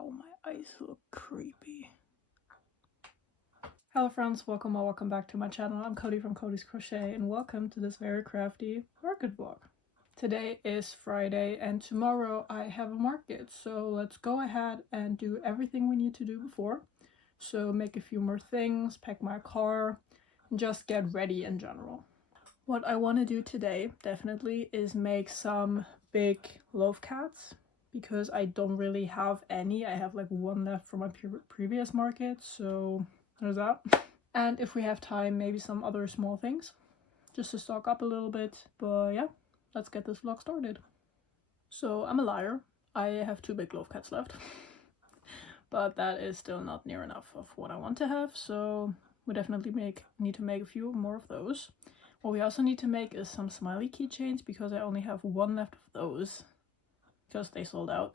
Wow, my eyes look creepy. Hello friends, welcome or welcome back to my channel. I'm Cody from Cody's Crochet and welcome to this very crafty market vlog. Today is Friday and tomorrow I have a market, so let's go ahead and do everything we need to do before. So make a few more things, pack my car, and just get ready in general. What I want to do today definitely is make some big loaf cats, because I don't really have any. I have like one left from my previous market, so there's that. And if we have time, maybe some other small things just to stock up a little bit. But yeah, let's get this vlog started. So I'm a liar, I have 2 big loaf cats left but that is still not near enough of what I want to have, so we definitely need to make a few more of those. What we also need to make is some Smiley keychains, because I only have one left of those because they sold out.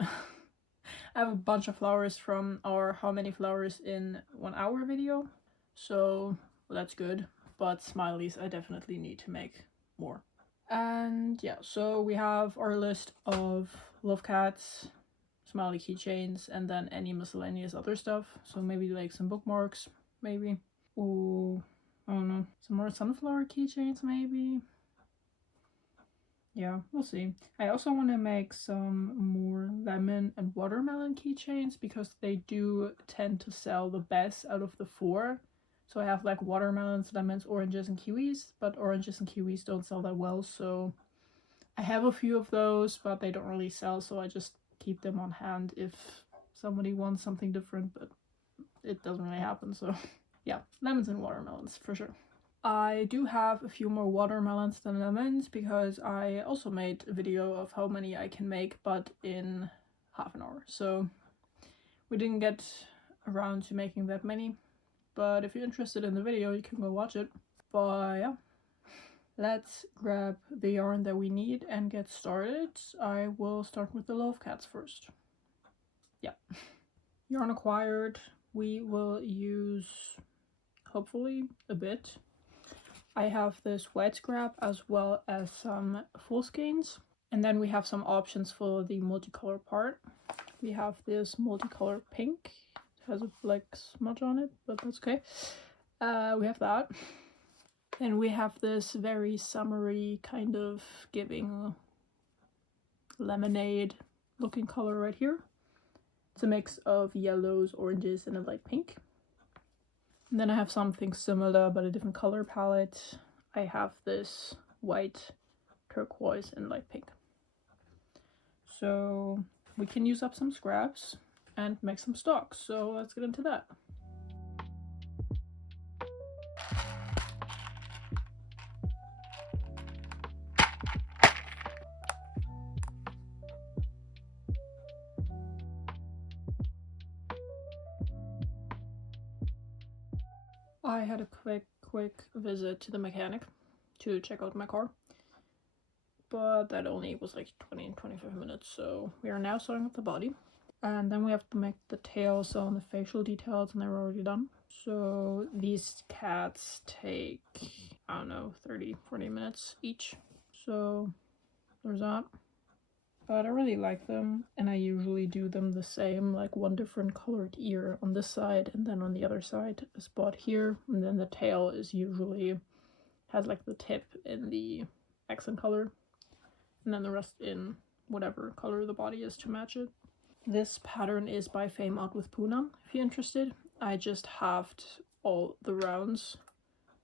I have a bunch of flowers from our how many flowers in 1 hour video, so that's good, but smileys I definitely need to make more. And yeah, so we have our list of love cats, Smiley keychains, and then any miscellaneous other stuff. So maybe like some bookmarks, maybe. Ooh, I don't know, some more sunflower keychains maybe. Yeah, we'll see. I also want to make some more lemon and watermelon keychains, because they do tend to sell the best out of the 4. So I have like watermelons, lemons, oranges, and kiwis, but oranges and kiwis don't sell that well, so I have a few of those, but they don't really sell, so I just keep them on hand if somebody wants something different, but it doesn't really happen, so yeah, lemons and watermelons for sure. I do have a few more watermelons than lemons, because I also made a video of how many I can make, but in half an hour, so we didn't get around to making that many. But if you're interested in the video, you can go watch it. But yeah, let's grab the yarn that we need and get started. I will start with the loaf cats first. Yeah, yarn acquired. We will use hopefully a bit. I have this white scrap as well as some full skeins, and then we have some options for the multicolor part. We have this multicolor pink. It has a black smudge on it, but that's okay. We have that. Then we have this very summery, kind of giving lemonade looking color right here. It's a mix of yellows, oranges, and a light pink. And then I have something similar but a different color palette. I have this white, turquoise, and light pink. So we can use up some scraps and make some stock. So let's get into that. I had a quick visit to the mechanic to check out my car, but that only was like 20-25 minutes, so we are now starting with the body. And then we have to make the tails on the facial details, and they're already done. So these cats take, I don't know, 30-40 minutes each. So there's that. But I really like them, and I usually do them the same, like one different colored ear on this side, and then on the other side a spot here, and then the tail is usually has like the tip in the accent color, and then the rest in whatever color the body is to match it. This pattern is by Fame Out with Poonam, if you're interested. I just halved all the rounds,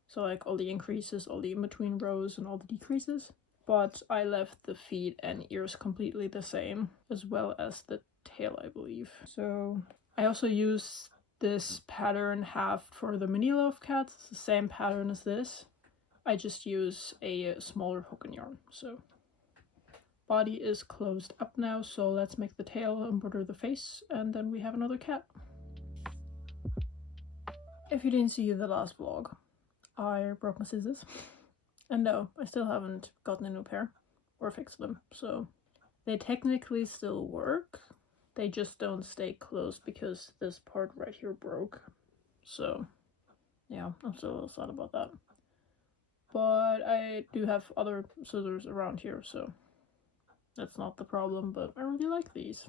so like all the increases, all the in-between rows, and all the decreases. But I left the feet and ears completely the same, as well as the tail, I believe. So I also use this pattern halved for the mini loaf cats. It's the same pattern as this. I just use a smaller hook and yarn. So body is closed up now, so let's make the tail, embroider the face, and then we have another cat. If you didn't see the last vlog, I broke my scissors. And no, I still haven't gotten a new pair or fixed them, so they technically still work. They just don't stay closed because this part right here broke. So yeah, I'm still a little sad about that. But I do have other scissors around here, so that's not the problem, but I really like these.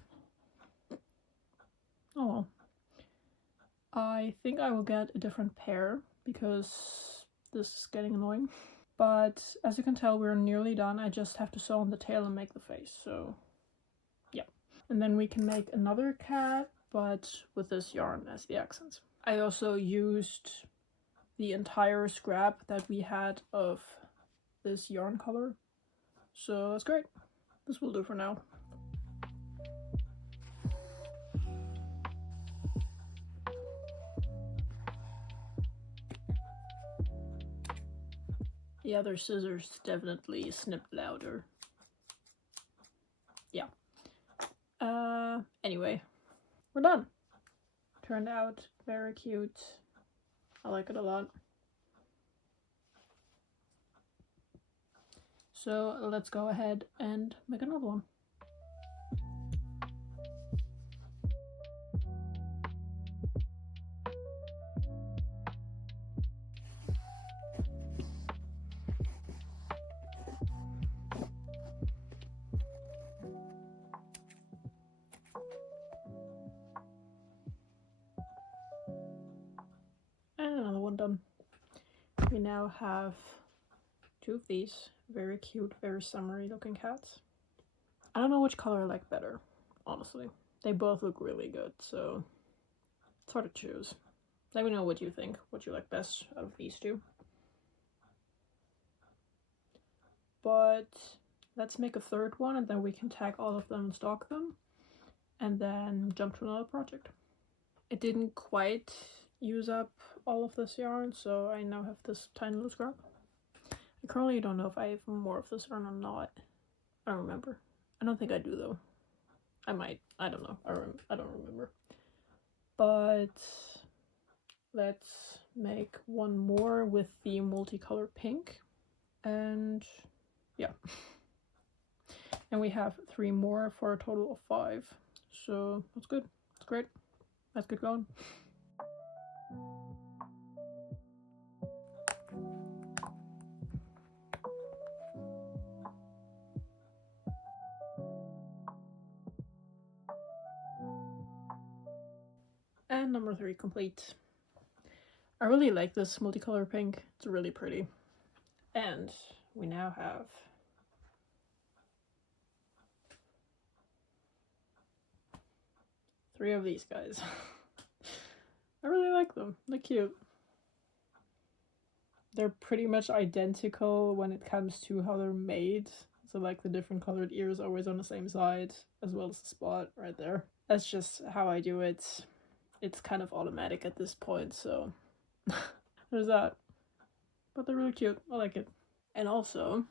I think I will get a different pair because this is getting annoying. But as you can tell, we're nearly done. I just have to sew on the tail and make the face, so yeah. And then we can make another cat, but with this yarn as the accents. I also used the entire scrap that we had of this yarn color, so that's great. This will do for now. The other scissors definitely snipped louder. Yeah. Anyway, we're done. Turned out very cute. I like it a lot. So let's go ahead and make another one. And another one done. We now have 2 of these very cute, very summery looking cats. I don't know which color I like better, honestly. They both look really good, so it's hard to choose. Let me know what you think, what you like best out of these 2. But let's make a third one and then we can tag all of them and stock them and then jump to another project. It didn't quite use up all of this yarn, so I now have this tiny little scrap. I currently don't know if I have more of this yarn or not. I don't remember. I don't think I do though. I might. I don't know. I don't remember. But let's make one more with the multicolor pink. And yeah. And we have 3 more for a total of 5. So that's good. It's great. Let's get going. And number 3 complete. I really like this multicolor pink. It's really pretty. And we now have 3 of these guys. I really like them. They're cute. They're pretty much identical when it comes to how they're made. So like the different colored ears always on the same side, as well as the spot right there. That's just how I do it. It's kind of automatic at this point, so there's that. But they're really cute. I like it. And also,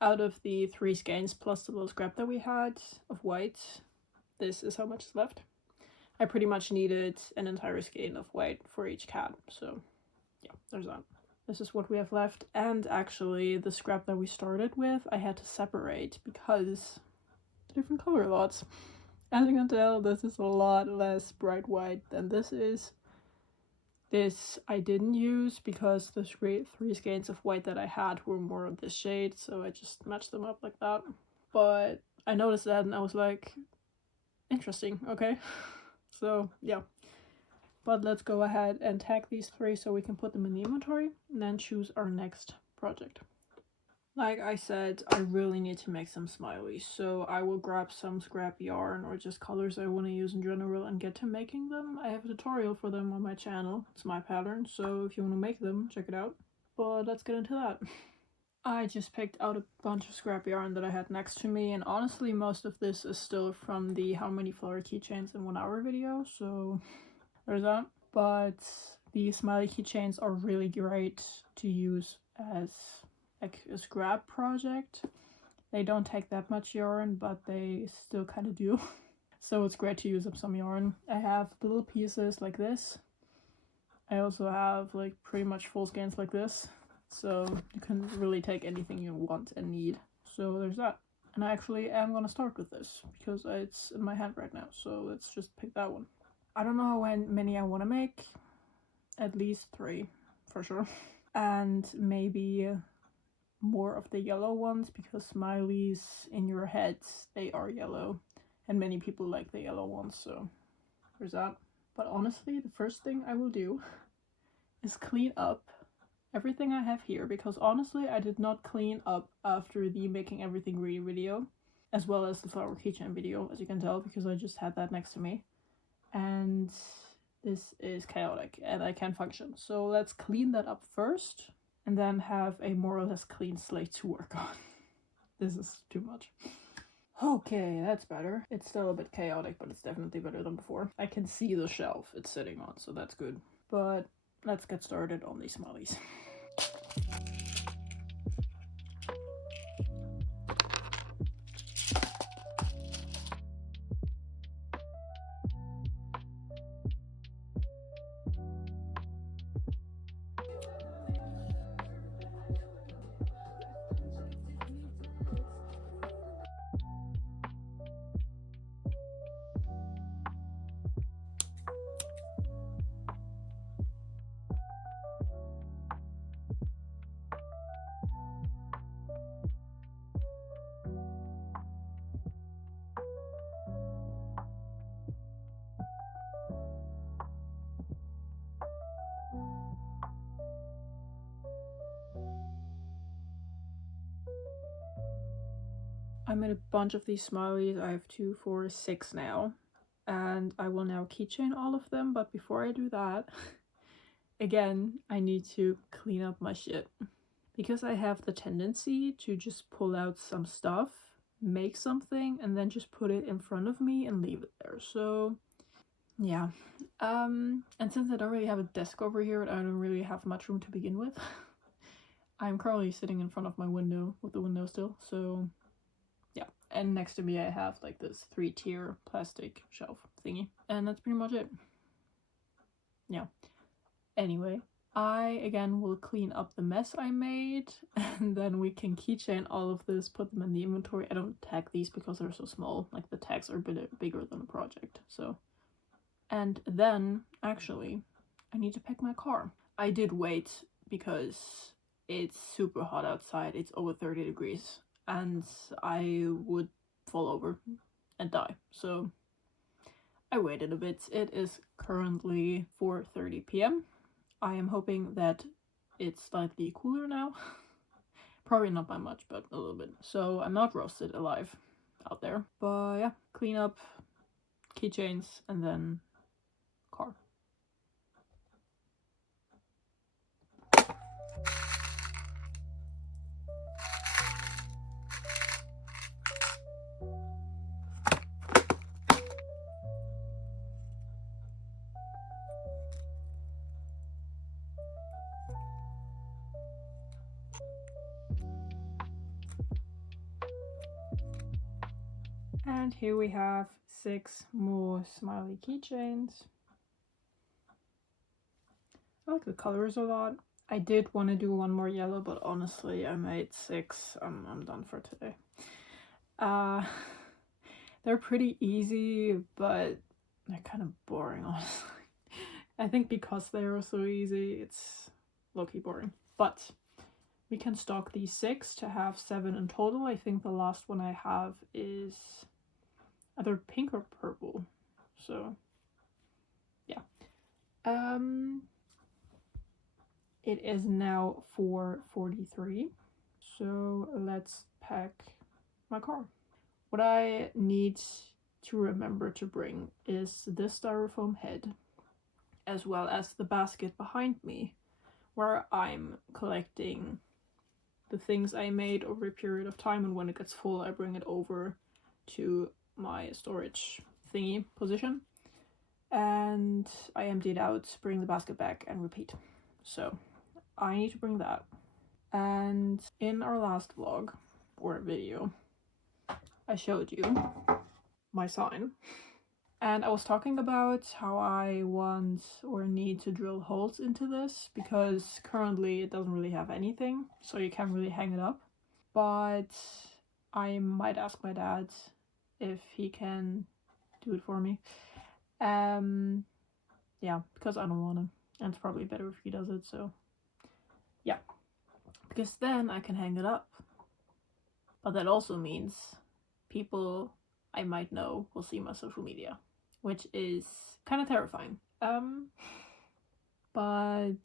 out of the 3 skeins plus the little scrap that we had of white, this is how much is left. I pretty much needed an entire skein of white for each cat, so yeah, there's that. This is what we have left, and actually the scrap that we started with I had to separate because the different color lots. As you can tell, this is a lot less bright white than this is. This I didn't use because the 3 skeins of white that I had were more of this shade, so I just matched them up like that. But I noticed that and I was like, interesting, okay. So yeah. But let's go ahead and tag these 3 so we can put them in the inventory and then choose our next project. Like I said, I really need to make some smileys, so I will grab some scrap yarn or just colors I want to use in general and get to making them. I have a tutorial for them on my channel. It's my pattern, so if you want to make them, check it out. But let's get into that. I just picked out a bunch of scrap yarn that I had next to me, and honestly most of this is still from the how many flower keychains in 1 hour video, so there's that. But the smiley keychains are really great to use as like a scrap project. They don't take that much yarn, but they still kind of do. So it's great to use up some yarn. I have little pieces like this. I also have like pretty much full skeins like this. So you can really take anything you want and need. So there's that. And I actually am gonna start with this because it's in my hand right now. So let's just pick that one. I don't know how many I want to make. At least 3 for sure. And maybe more of the yellow ones because smileys in your heads, they are yellow. And many people like the yellow ones, so there's that. But honestly, the first thing I will do is clean up everything I have here, because honestly I did not clean up after the making everything ready video, as well as the flower keychain video, as you can tell, because I just had that next to me. And this is chaotic and I can't function. So let's clean that up first and then have a more or less clean slate to work on. This is too much. Okay, that's better. It's still a bit chaotic, but it's definitely better than before. I can see the shelf it's sitting on, so that's good. But let's get started on these smileys. I made a bunch of these smileys. I have 2, 4, 6 now. And I will now keychain all of them. But before I do that, again, I need to clean up my shit. Because I have the tendency to just pull out some stuff, make something, and then just put it in front of me and leave it there. So, yeah. And since I don't really have a desk over here, I don't really have much room to begin with. I'm currently sitting in front of my window with the window still, so yeah. And next to me I have like this 3-tier plastic shelf thingy. And that's pretty much it. Yeah. Anyway, I again will clean up the mess I made, and then we can keychain all of this, put them in the inventory. I don't tag these because they're so small, like the tags are a bit bigger than the project, so. And then, actually, I need to pack my car. I did wait because it's super hot outside, it's over 30 degrees, and I would fall over and die, so I waited a bit. It is currently 4:30 p.m. I am hoping that it's slightly cooler now. Probably not by much, but a little bit. So I'm not roasted alive out there. But yeah, clean up, keychains, and then car. And here we have 6 more smiley keychains. I like the colors a lot. I did want to do one more yellow, but honestly, I made 6. I'm done for today. They're pretty easy, but they're kind of boring, honestly. I think because they are so easy, it's low-key boring. But we can stock these 6 to have 7 in total. I think the last one I have is either pink or purple. So, yeah. It is now 4:43. So let's pack my car. What I need to remember to bring is this styrofoam head, as well as the basket behind me, where I'm collecting the things I made over a period of time, and when it gets full I bring it over to my storage thingy position, and I empty it out, bring the basket back, and repeat. So I need to bring that. And in our last vlog or video, I showed you my sign, and I was talking about how I want or need to drill holes into this because currently it doesn't really have anything, so you can't really hang it up. But I might ask my dad if he can do it for me. Yeah, because I don't want to, and it's probably better if he does it, so yeah. Because then I can hang it up. But that also means people I might know will see my social media, which is kind of terrifying. But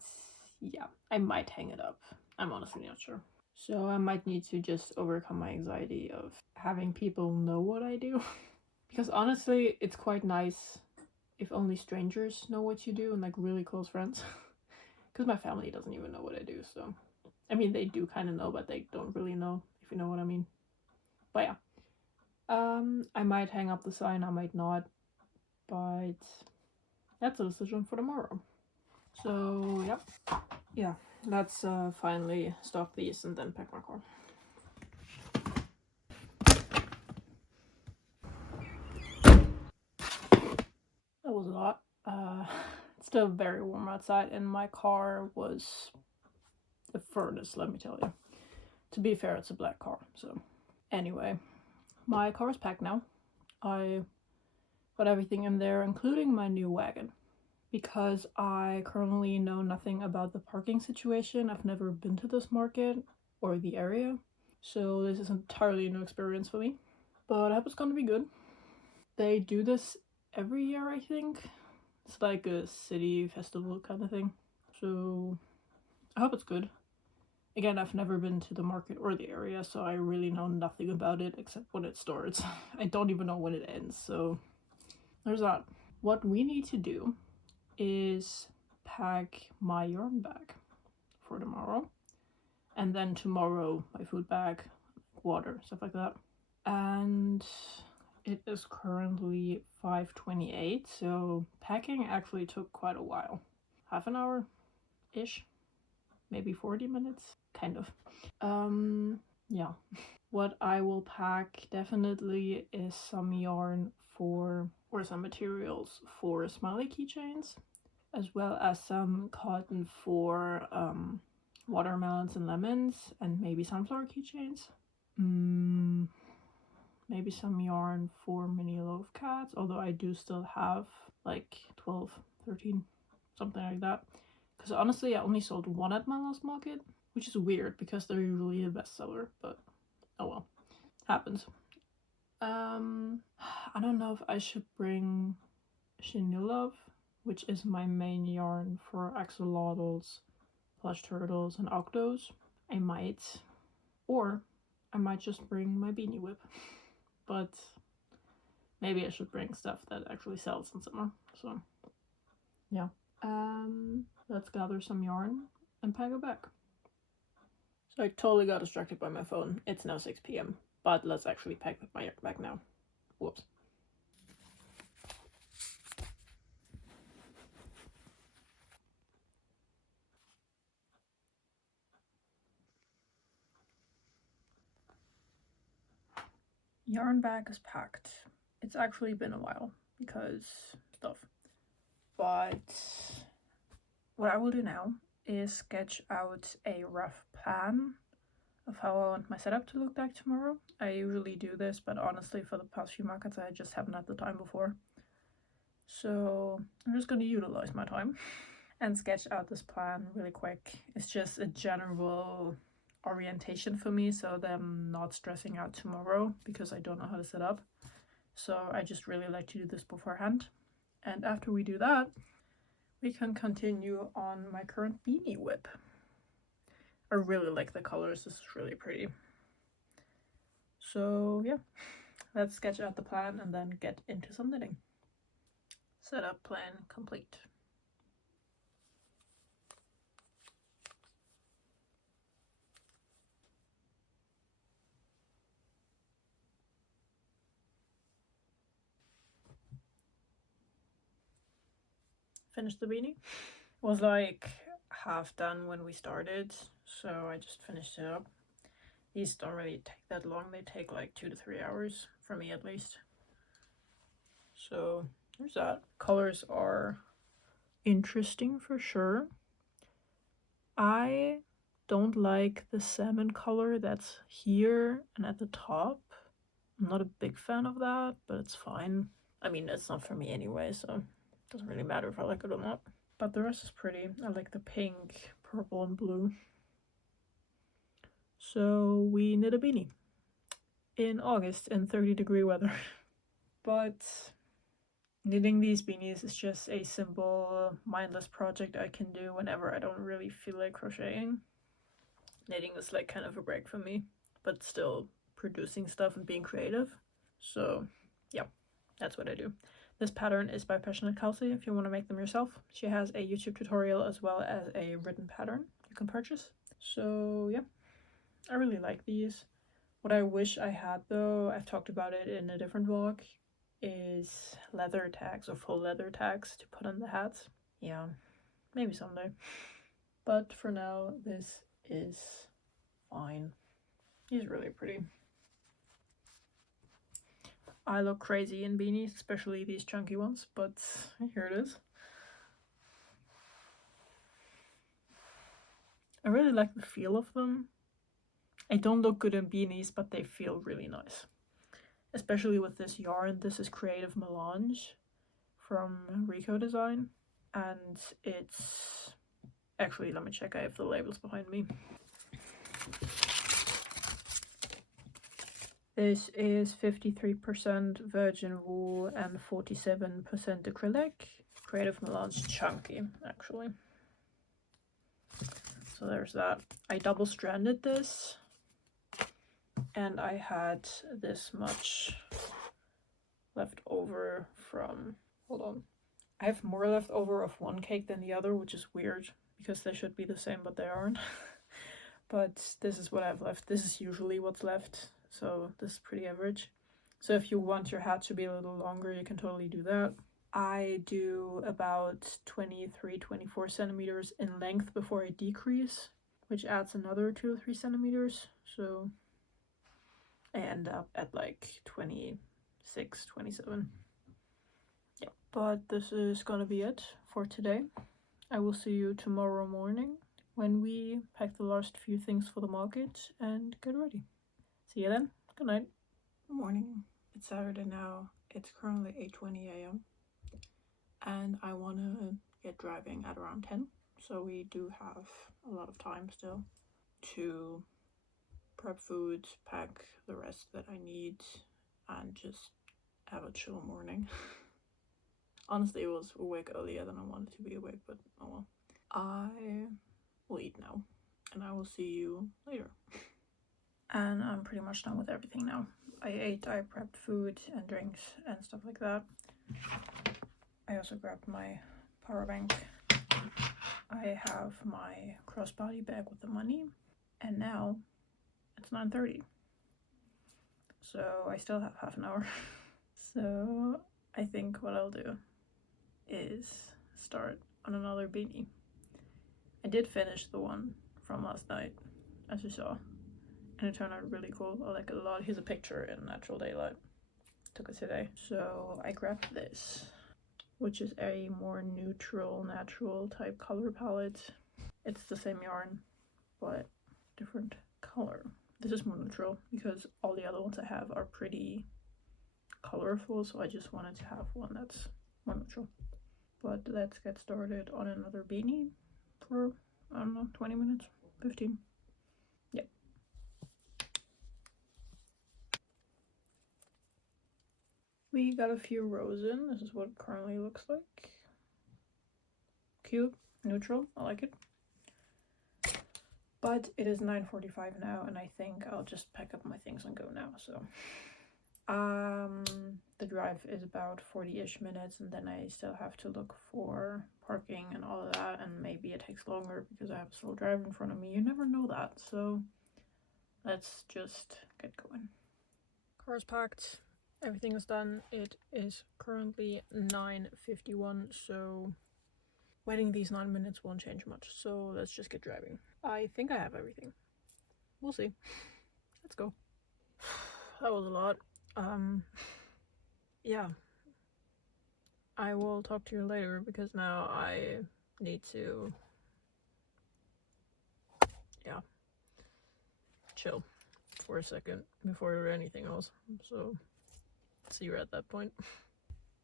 yeah, I might hang it up. I'm honestly not sure. So I might need to just overcome my anxiety of having people know what I do. Because honestly, it's quite nice if only strangers know what you do and like really close friends. Because my family doesn't even know what I do, so I mean they do kind of know, but they don't really know, if you know what I mean. But yeah, I might hang up the sign, I might not, but that's a decision for tomorrow. So yeah, let's finally stock these and then pack my car. That was a lot. It's still very warm outside, and my car was the furnace, let me tell you. To be fair, it's a black car, so anyway, my car is packed now. I got everything in there, including my new wagon, because I currently know nothing about the parking situation. I've never been to this market or the area, so this is entirely a new experience for me, but I hope it's gonna be good. They do this every year, I think. It's like a city festival kind of thing, so I hope it's good. Again, I've never been to the market or the area, so I really know nothing about it except when it starts. I don't even know when it ends, so there's that. What we need to do is pack my yarn bag for tomorrow, and then tomorrow my food bag, water, stuff like that. And it is currently 5:28, so packing actually took quite a while. Half an hour-ish, maybe 40 minutes, kind of. Yeah. What I will pack definitely is some yarn or some materials for Smiley keychains, as well as some cotton for watermelons and lemons, and maybe sunflower keychains. Maybe some yarn for mini loaf cats, although I do still have like 12, 13, something like that. Because honestly, I only sold one at my last market, which is weird because they're usually a bestseller, but oh well. Happens. I don't know if I should bring Love, which is my main yarn for axolotls, plush turtles, and octos. I might. Or I might just bring my beanie whip. But maybe I should bring stuff that actually sells in summer. So yeah. Let's gather some yarn and pack it back. So I totally got distracted by my phone. It's now 6 p.m. But let's actually pack my yarn back now. Whoops. Yarn bag is packed. It's actually been a while because stuff. But what I will do now is sketch out a rough plan of how I want my setup to look like tomorrow. I usually do this, but honestly for the past few markets I just haven't had the time before. So I'm just going to utilize my time and sketch out this plan really quick. It's just a general orientation for me so that I'm not stressing out tomorrow because I don't know how to set up. So I just really like to do this beforehand. And after we do that, we can continue on my current beanie whip. I really like the colors, this is really pretty. So yeah, let's sketch out the plan and then get into some knitting. Setup plan complete. Finished the beanie. Was like half done when we started, so I just finished it up. These don't really take that long, they take like 2 to 3 hours, for me at least. So there's that. Colors are interesting for sure. I don't like the salmon color that's here and at the top. I'm not a big fan of that, but it's fine. I mean, it's not for me anyway, so it doesn't really matter if I like it or not. But the rest is pretty. I like the pink, purple, and blue. So we knit a beanie in August in 30-degree weather. But Knitting these beanies is just a simple, mindless project I can do whenever I don't really feel like crocheting. Knitting is like kind of a break for me, but still producing stuff and being creative. So yeah, that's what I do. This pattern is by PassioKnit Kelsie if you want to make them yourself. She has a YouTube tutorial as well as a written pattern you can purchase. So yeah, I really like these. What I wish I had though, I've talked about it in a different vlog, is leather tags or full leather tags to put on the hats. Yeah, maybe someday. But for now, this is fine. He's really pretty. I look crazy in beanies, especially these chunky ones, but here it is. I really like the feel of them. I don't look good in beanies, but they feel really nice. Especially with this yarn. This is Creative Melange from Rico Design. And it's... Actually, let me check. I have the labels behind me. This is 53% virgin wool and 47% acrylic. Creative Melange chunky, actually. So there's that. I double stranded this, and I had this much left over from, hold on. I have more left over of one cake than the other, which is weird because they should be the same, but they aren't. But this is what I've left. This is usually what's left, so this is pretty average. So if you want your hat to be a little longer, you can totally do that. I do about 23-24 centimeters in length before I decrease, which adds another 2 or 3 centimeters. So I end up at like 26, 27. Yeah, but this is gonna be it for today. I will see you tomorrow morning when we pack the last few things for the market and get ready. See you then. Good night. Good morning. It's Saturday now. It's currently 8:20 a.m. and I want to get driving at around 10, so we do have a lot of time still to prep food, pack the rest that I need, and just have a chill morning. Honestly, I was awake earlier than I wanted to be awake, but oh well. I will eat now, and I will see you later. And I'm pretty much done with everything now. I prepped food and drinks and stuff like that. I also grabbed my power bank. I have my crossbody bag with the money, and now it's 9:30. So I still have half an hour. So I think what I'll do is start on another beanie. I did finish the one from last night, as you saw, and it turned out really cool. I like it a lot. Here's a picture in natural daylight. Took it today. So I grabbed this, which is a more neutral, natural type color palette. It's the same yarn, but different color. This is more neutral because all the other ones I have are pretty colorful, so I just wanted to have one that's more neutral. But let's get started on another beanie for, I don't know, 20 minutes, 15. Yep. We got a few rows in. This is what it currently looks like. Cute, neutral, I like it. But it is 9:45 now, and I think I'll just pack up my things and go now. So the drive is about 40-ish minutes, and then I still have to look for parking and all of that, and maybe it takes longer because I have a slow driver in front of me. You never know that, so let's just get going. Car's packed, everything is done. It is currently 9:51, so waiting these 9 minutes won't change much, so let's just get driving. I think I have everything. We'll see. Let's go. That was a lot. Yeah. I will talk to you later because now I need to, yeah, chill for a second before I do anything else. So, see you at that point.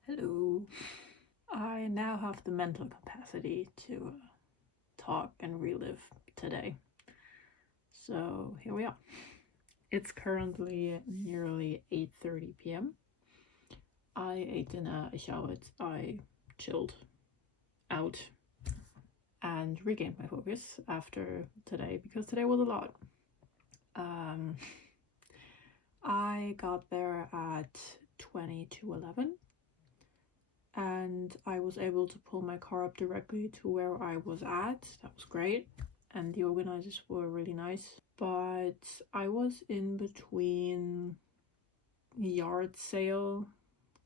Hello. I now have the mental capacity to talk and relive today. So here we are. It's currently nearly 8:30 p.m. I ate dinner, I showered, I chilled out and regained my focus after today, because today was a lot. I got there at 20 to 11 and I was able to pull my car up directly to where I was at. That was great, and the organizers were really nice. But I was in between yard sale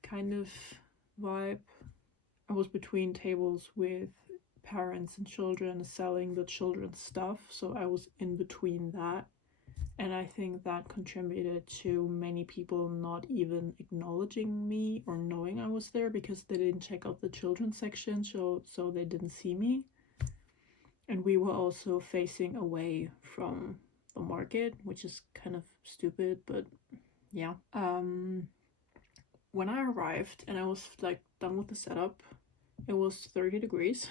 kind of vibe. I was between tables with parents and children selling the children's stuff, so I was in between that. And I think that contributed to many people not even acknowledging me or knowing I was there, because they didn't check out the children's section, so they didn't see me. And we were also facing away from the market, which is kind of stupid, but yeah. When I arrived and I was like done with the setup, it was 30 degrees.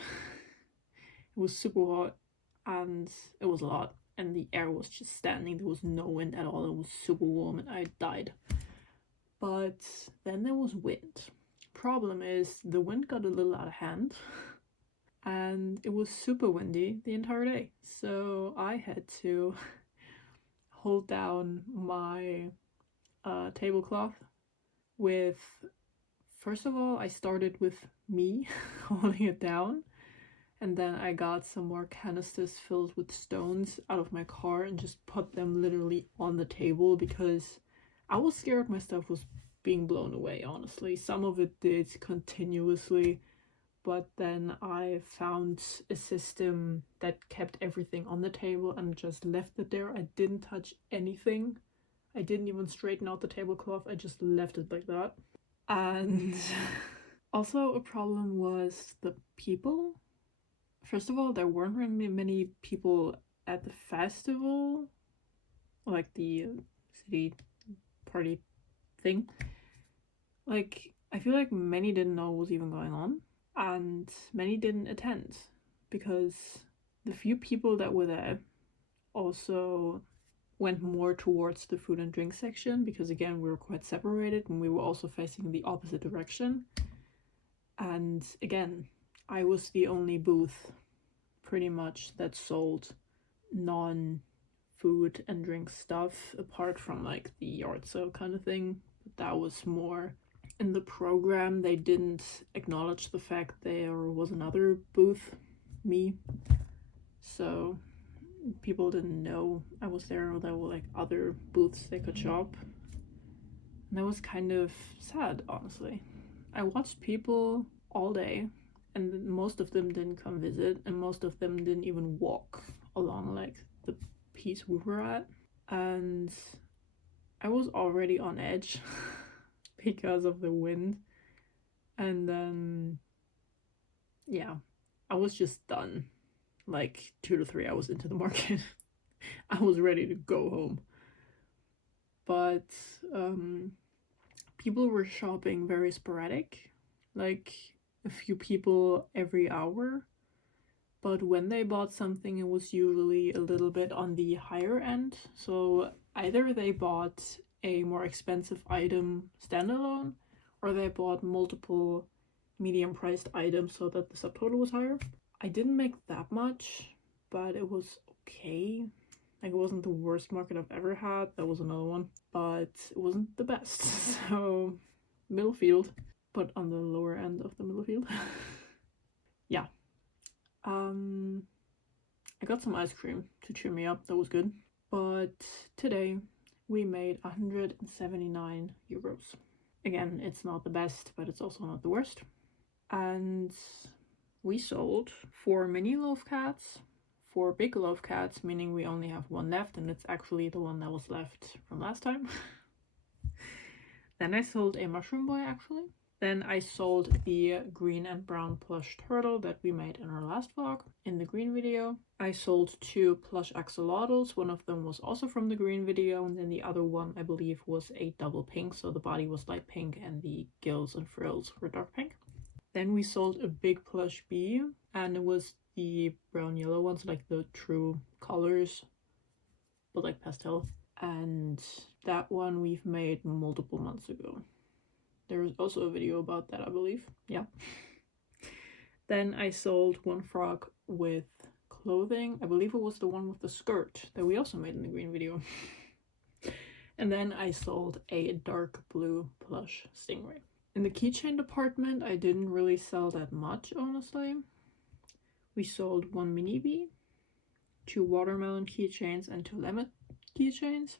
It was super hot and it was a lot. And the air was just standing. There was no wind at all. It was super warm and I died. But then there was wind. Problem is, the wind got a little out of hand and it was super windy the entire day. So I had to hold down my tablecloth with, first of all, I started with me holding it down. And then I got some more canisters filled with stones out of my car and just put them literally on the table, because I was scared my stuff was being blown away, honestly. Some of it did continuously, but then I found a system that kept everything on the table and just left it there. I didn't touch anything. I didn't even straighten out the tablecloth. I just left it like that. And also a problem was the people. First of all, there weren't really many people at the festival, like the city party thing. Like, I feel like many didn't know what was even going on, and many didn't attend, because the few people that were there also went more towards the food and drink section, because again, we were quite separated and we were also facing the opposite direction. And again, I was the only booth pretty much that sold non-food and drink stuff, apart from like the yard sale kind of thing. But that was more in the program. They didn't acknowledge the fact there was another booth, me, so people didn't know I was there, or there were like other booths they could shop. And that was kind of sad, honestly. I watched people all day, and most of them didn't come visit, and most of them didn't even walk along like the piece we were at. And I was already on edge because of the wind. And then, yeah, I was just done. Like 2 to 3 hours into the market. I was ready to go home. But people were shopping very sporadic, like a few people every hour. But when they bought something, it was usually a little bit on the higher end. So either they bought a more expensive item standalone, or they bought multiple medium priced items so that the subtotal was higher. I didn't make that much, but it was okay. Like, it wasn't the worst market I've ever had. That was another one. But it wasn't the best. So, middle field, but on the lower end of the middle field. Yeah. I got some ice cream to cheer me up. That was good. But today we made 179 euros. Again, it's not the best, but it's also not the worst. And we sold 4 mini loaf cats, 4 big loaf cats, meaning we only have one left, and it's actually the one that was left from last time. Then I sold a mushroom boy, actually. Then I sold the green and brown plush turtle that we made in our last vlog in the green video. I sold 2 plush axolotls. One of them was also from the green video, and then the other one, I believe, was a double pink, so the body was light pink and the gills and frills were dark pink. Then we sold a big plush bee, and it was the brown yellow ones, like the true colors, but like pastel. And that one we've made multiple months ago. There was also a video about that, I believe. Yeah. Then I sold one frog with clothing. I believe it was the one with the skirt that we also made in the green video. And then I sold a dark blue plush stingray. In the keychain department, I didn't really sell that much, honestly. We sold one mini bee, 2 watermelon keychains, and 2 lemon keychains.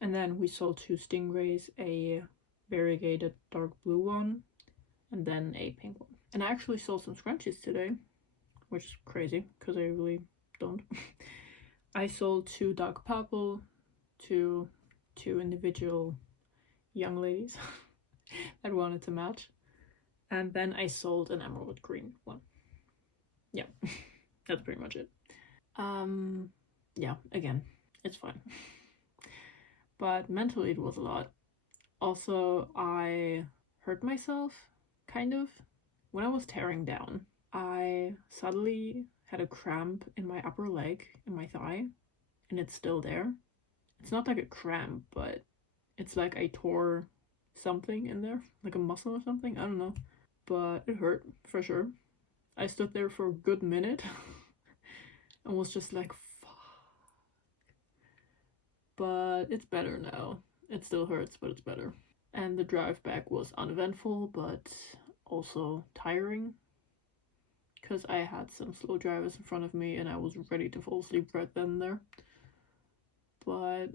And then we sold 2 stingrays, a variegated dark blue one, and then a pink one. And I actually sold some scrunchies today, which is crazy because I really don't. I sold 2 dark purple to 2 individual young ladies that wanted to match. And then I sold an emerald green one. Yeah, that's pretty much it. Yeah, again, it's fine. But mentally it was a lot. Also, I hurt myself, kind of. When I was tearing down, I suddenly had a cramp in my upper leg, in my thigh, and it's still there. It's not like a cramp, but it's like I tore something in there, like a muscle or something, I don't know. But it hurt, for sure. I stood there for a good minute and was just like, fuck. But it's better now. It still hurts, but it's better. And the drive back was uneventful, but also tiring. Because I had some slow drivers in front of me and I was ready to fall asleep right then and there. But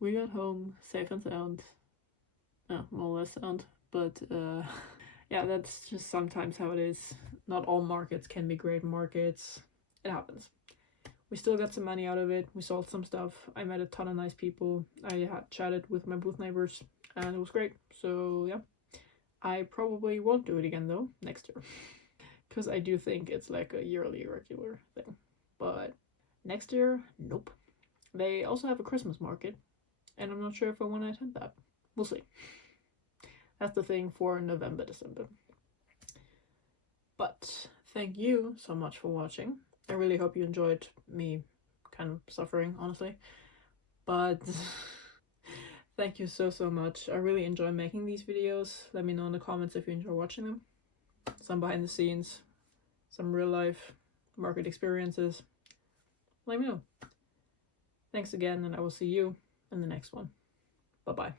we got home safe and sound. More or less sound. But yeah, that's just sometimes how it is. Not all markets can be great markets. It happens. We still got some money out of it. We sold some stuff. I met a ton of nice people. I had chatted with my booth neighbors and it was great. So yeah, I probably won't do it again though next year. Because I do think it's like a yearly regular thing. But next year, nope. They also have a Christmas market and I'm not sure if I want to attend that. We'll see. That's the thing for November, December. But thank you so much for watching. I really hope you enjoyed me kind of suffering, honestly. But thank you so much. I really enjoy making these videos. Let me know in the comments if you enjoy watching them. Some behind the scenes, some real life market experiences. Let me know. Thanks again, and I will see you in the next one. Bye-bye.